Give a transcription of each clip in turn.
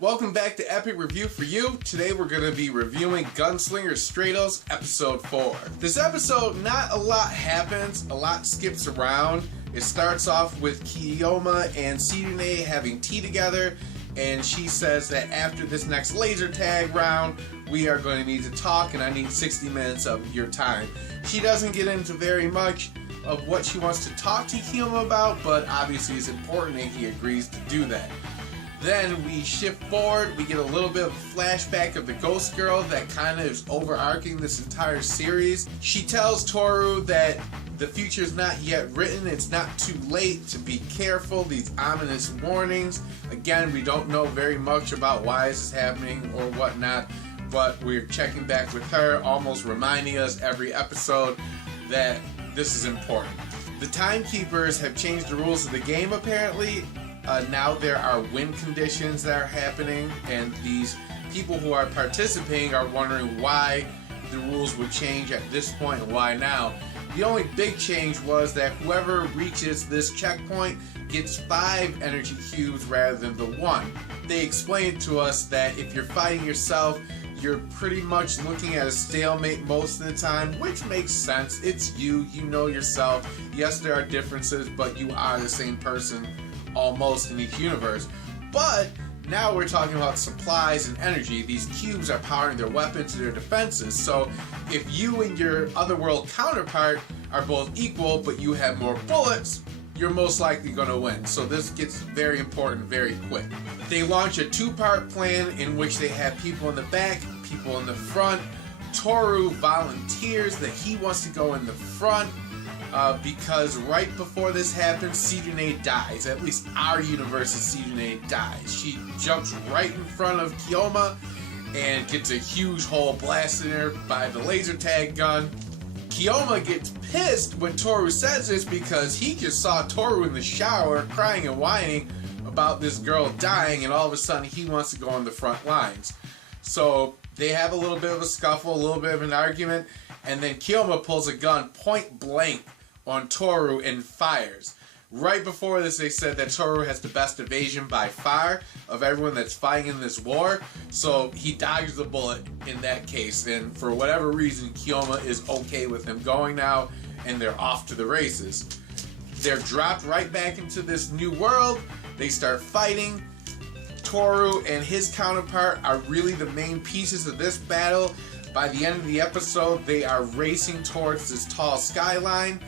Welcome back to Epic Review for You. Today we're going to be reviewing Slinger Stratos Episode 4. This episode, not a lot happens, a lot skips around. It starts off with Kiyoma and Sidune having tea together, and she says that after this next laser tag round, we are going to need to talk and I need 60 minutes of your time. She doesn't get into very much of what she wants to talk to Kiyoma about, but obviously it's important and he agrees to do that. Then we shift forward, we get a little bit of a flashback of the ghost girl that kind of is overarching this entire series. She tells Toru that the future is not yet written, it's not too late to be careful, these ominous warnings. Again, we don't know very much about why this is happening or whatnot, but we're checking back with her, almost reminding us every episode that this is important. The timekeepers have changed the rules of the game apparently. Now there are win conditions that are happening, and these people who are participating are wondering why the rules would change at this point and why now. The only big change was that whoever reaches this checkpoint gets 5 energy cubes rather than the 1. They explained to us that if you're fighting yourself, you're pretty much looking at a stalemate most of the time, which makes sense. It's you know yourself. Yes, there are differences, but you are the same person almost in each universe. But now we're talking about supplies and energy. These cubes are powering their weapons and their defenses. So if you and your otherworld counterpart are both equal, but you have more bullets, you're most likely going to win. So this gets very important very quick. They launch a 2-part plan in which they have people in the back, people in the front. Toru volunteers that he wants to go in the front. Because right before this happens, Sidune dies. At least our universe's Sidune dies. She jumps right in front of Kiyoma and gets a huge hole blasted in her by the laser tag gun. Kiyoma gets pissed when Toru says this because he just saw Toru in the shower crying and whining about this girl dying, and all of a sudden he wants to go on the front lines. So they have a little bit of a scuffle, a little bit of an argument, and then Kiyoma pulls a gun point blank on Toru and fires. Right before this, they said that Toru has the best evasion by far of everyone that's fighting in this war, so he dodges the bullet in that case, and for whatever reason, Kiyoma is okay with him going now, and they're off to the races. They're dropped right back into this new world. They start fighting. Toru and his counterpart are really the main pieces of this battle. By the end of the episode, they are racing towards this tall skyline,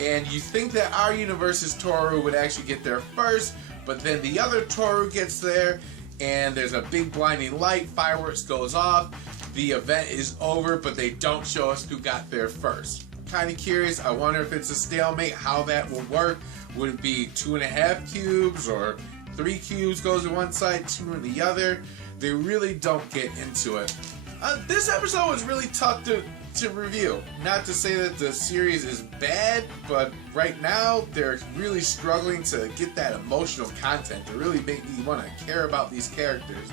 and you think that our universe's Toru would actually get there first, but then the other Toru gets there, and there's a big blinding light, fireworks goes off, the event is over, but they don't show us who got there first. Kind of curious, I wonder if it's a stalemate, how that will work. Would it be 2.5 cubes, or 3 cubes goes to one side, 2 in the other? They really don't get into it. This episode was really tough to review. Not to say that the series is bad, but right now they're really struggling to get that emotional content to really make me want to care about these characters.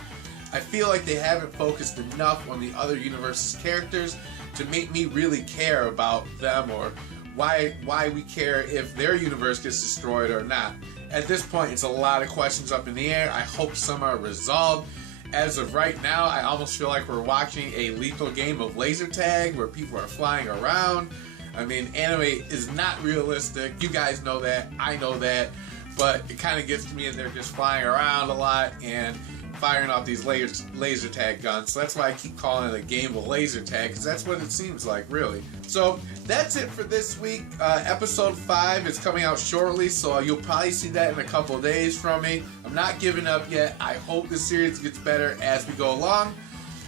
I feel like they haven't focused enough on the other universe's characters to make me really care about them, or why we care if their universe gets destroyed or not. At this point, it's a lot of questions up in the air. I hope some are resolved. As of right now, I almost feel like we're watching a lethal game of laser tag where people are flying around. I mean, anime is not realistic. You guys know that. I know that. But it kind of gets to me, and they're just flying around a lot and firing off these laser tag guns. So that's why I keep calling it a game of laser tag, because that's what it seems like, really. So that's it for this week. Episode 5 is coming out shortly, so you'll probably see that in a couple of days from me. I'm not giving up yet. I hope the series gets better as we go along.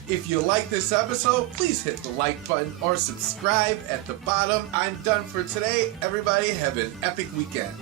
If you like this episode, please hit the like button or subscribe at the bottom. I'm done for today. Everybody have an epic weekend.